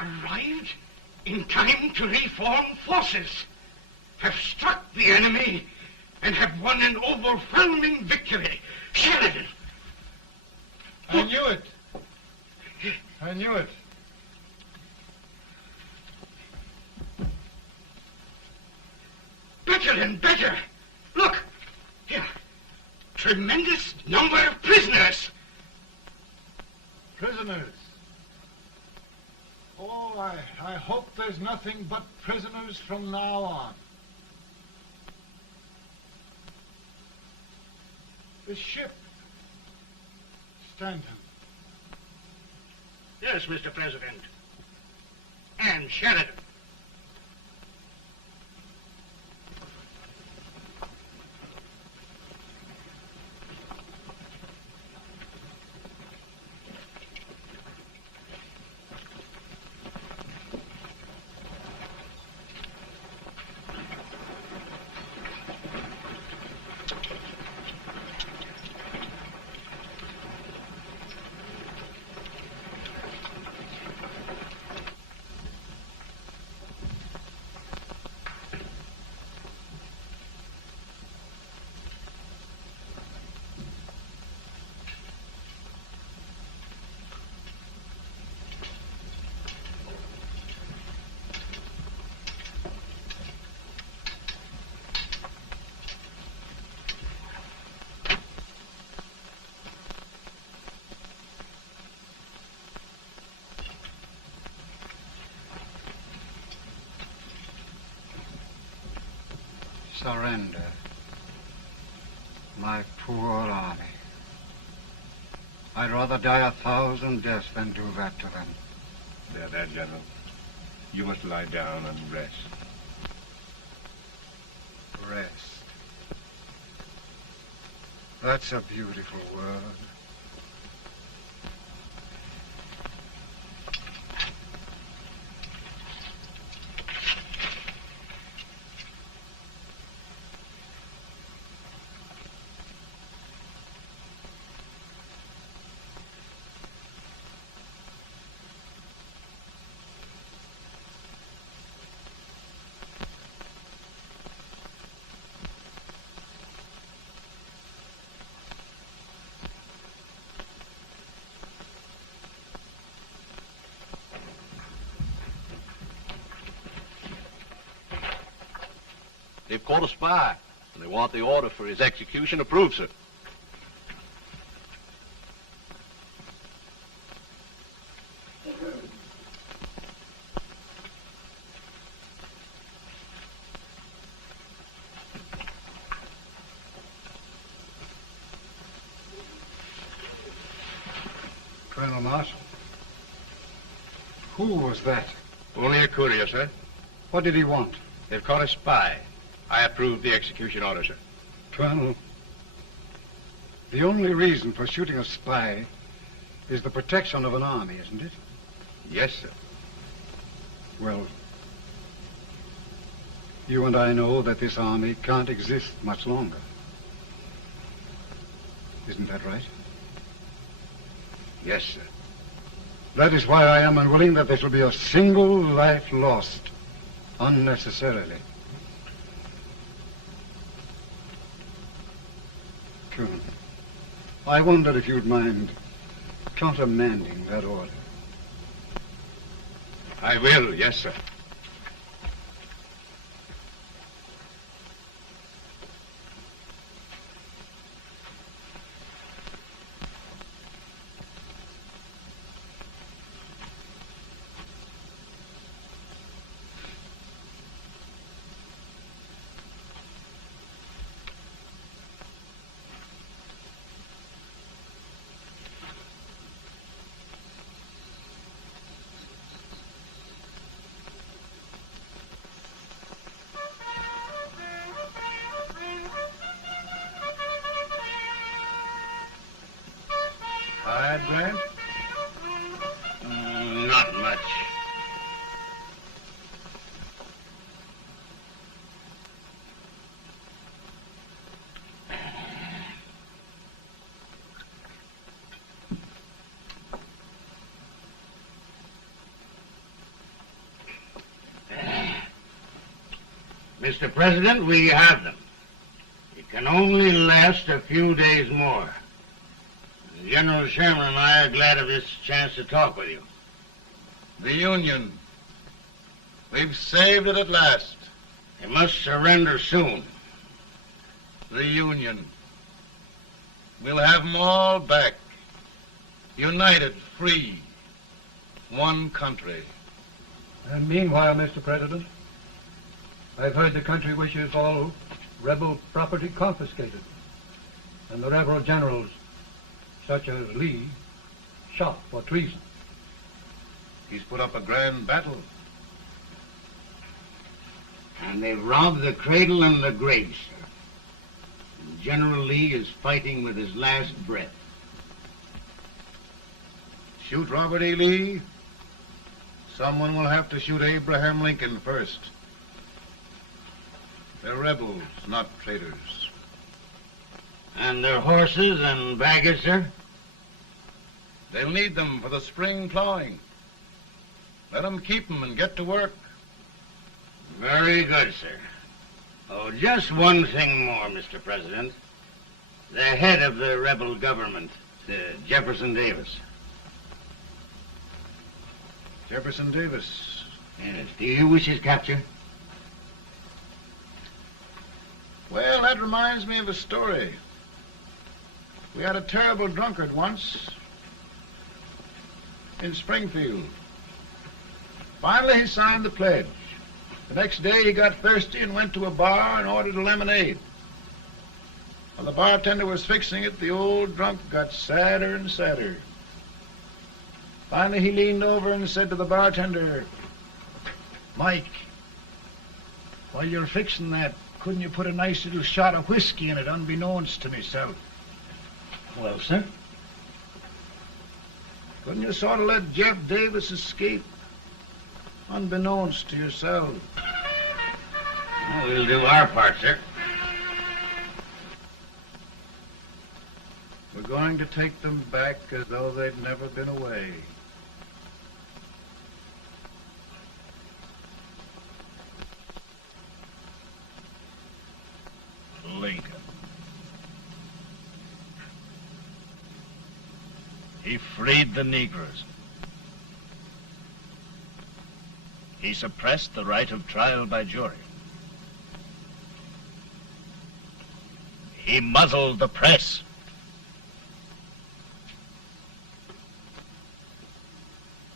Arrived in time to reform forces, have struck the enemy, and have won an overwhelming victory. Sheridan! I knew it. I knew it. Better and better. Look, here. Tremendous number of prisoners. Prisoners. Oh, I hope there's nothing but prisoners from now on. The ship. Stanton. Yes, Mr. President. And Sheridan. Surrender, my poor army. I'd rather die 1,000 deaths than do that to them. There, General. You must lie down and rest. Rest. That's a beautiful word. They've caught a spy, and they want the order for his execution approved, sir. Colonel Marshall, who was that? Only a courier, sir. What did he want? They've caught a spy. I approve the execution order, sir. Colonel, the only reason for shooting a spy is the protection of an army, isn't it? Yes, sir. Well, you and I know that this army can't exist much longer. Isn't that right? Yes, sir. That is why I am unwilling that there shall be a single life lost unnecessarily. Colonel, I wonder if you'd mind countermanding that order. I will, yes, sir. Mr. President, we have them. It can only last a few days more. General Sherman and I are glad of this chance to talk with you. The Union. We've saved it at last. You must surrender soon. The Union. We'll have them all back. United, free. One country. And meanwhile, Mr. President, I've heard the country wishes all rebel property confiscated, and the rebel generals, such as Lee, shot for treason. He's put up a grand battle. And they've robbed the cradle and the grave, sir. And General Lee is fighting with his last breath. Shoot Robert E. Lee? Someone will have to shoot Abraham Lincoln first. They're rebels, not traitors. And their horses and baggage, sir? They'll need them for the spring plowing. Let them keep them and get to work. Very good, sir. Oh, just one thing more, Mr. President. The head of the rebel government, Jefferson Davis. Jefferson Davis? Yes. Do you wish his capture? Well, that reminds me of a story. We had a terrible drunkard once in Springfield. Finally, he signed the pledge. The next day, he got thirsty and went to a bar and ordered a lemonade. While the bartender was fixing it, the old drunk got sadder and sadder. Finally, he leaned over and said to the bartender, "Mike, while you're fixing that, couldn't you put a nice little shot of whiskey in it, unbeknownst to myself?" Well, sir? Couldn't you sort of let Jeff Davis escape, unbeknownst to yourself? Well, we'll do our part, sir. We're going to take them back as though they'd never been away. Lincoln. He freed the Negroes. He suppressed the right of trial by jury. He muzzled the press.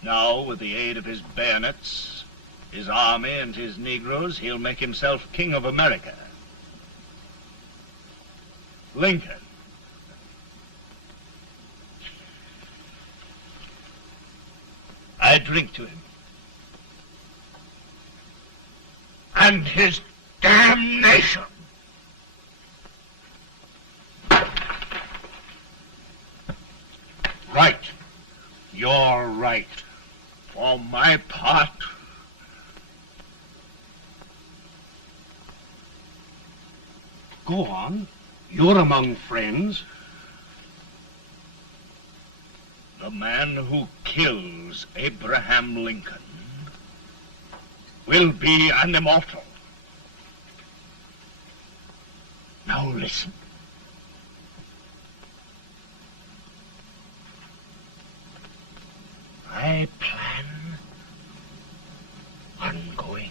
Now, with the aid of his bayonets, his army, and his Negroes, he'll make himself king of America. Lincoln. I drink to him. And his damnation. Right. You're right. For my part, Go on. You're among friends. the man who kills Abraham Lincoln will be an immortal. Now listen. I plan on going.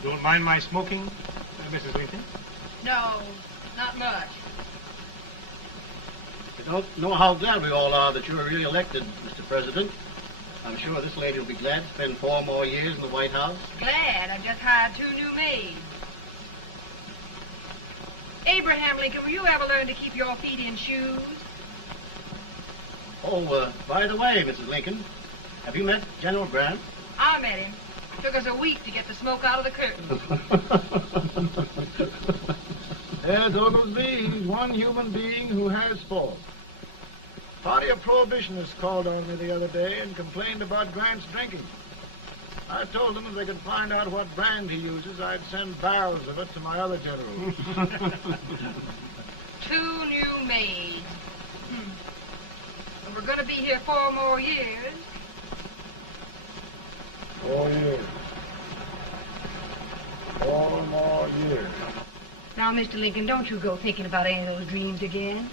Don't mind my smoking, Mrs. Lincoln? No, not much. I don't know how glad we all are that you're re-elected, Mr. President. I'm sure this lady will be glad to spend 4 more years in the White House. Glad. I've just hired 2 new maids. Abraham Lincoln, will you ever learn to keep your feet in shoes? Oh, by the way, Mrs. Lincoln, have you met General Grant? I met him. Took us a week to get the smoke out of the curtain. Yes, Oglesby, he's one human being who has faults. Party of Prohibitionists called on me the other day and complained about Grant's drinking. I told them if they could find out what brand he uses, I'd send barrels of it to my other generals. 2 new maids. And we're going to be here 4 more years. 4 years. 4 more years. Now, Mr. Lincoln, don't you go thinking about any of those dreams again.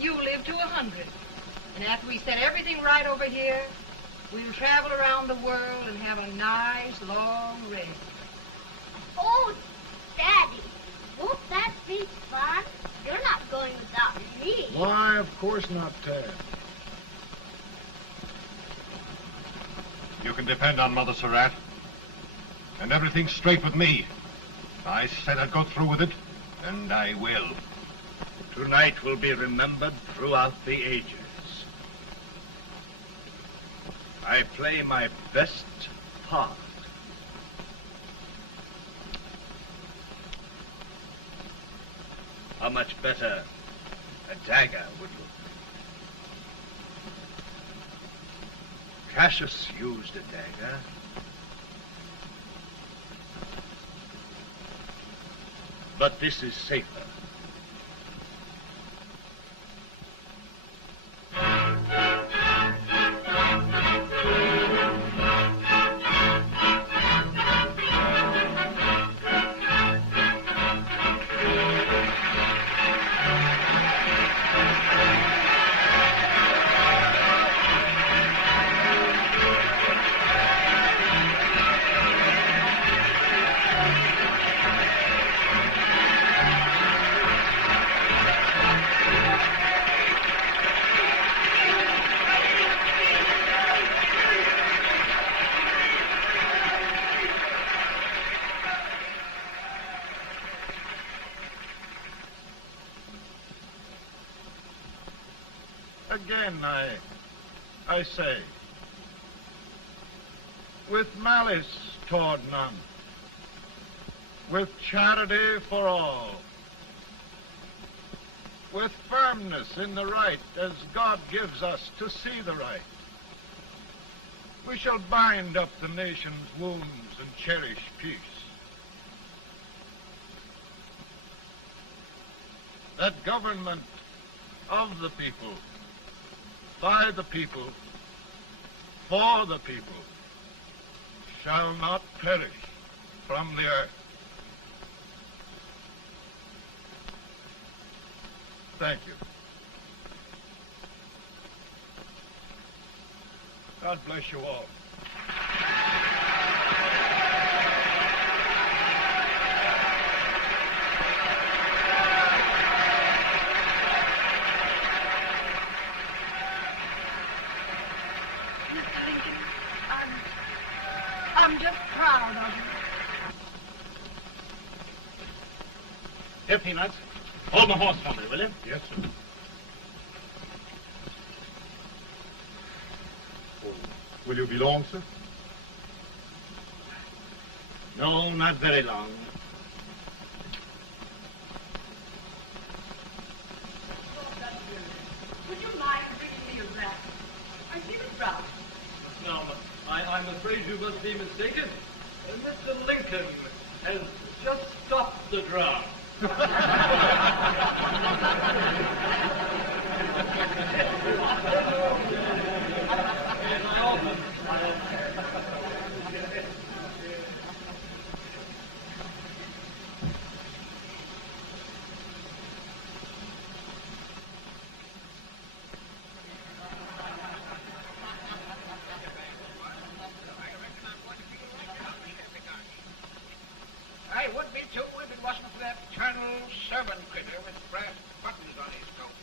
You live to 100. And after we set everything right over here, we'll travel around the world and have a nice, long rest. Oh, Daddy, won't that be fun? You're not going without me. Why, of course not, Tad. You can depend on Mother Surratt. And everything's straight with me. I said I'd go through with it, and I will. Tonight will be remembered throughout the ages. I play my best part. How much better a dagger would look. Cassius used a dagger. But this is safer. Again, I say, with malice toward none, with charity for all, with firmness in the right as God gives us to see the right, we shall bind up the nation's wounds and cherish peace. That government of the people, by the people, for the people, shall not perish from the earth. Thank you. God bless you all. I'm just proud of you. Here, Peanuts. Hold my horse for me, will you? Yes, sir. Oh, will you be long, sir? No, not very long. Would you mind bringing me a wrap? I feel it brown. No, I'm afraid you must be mistaken. Mr. Lincoln has just stopped the draft. I would be too if it wasn't for that eternal servant critter with brass buttons on his coat.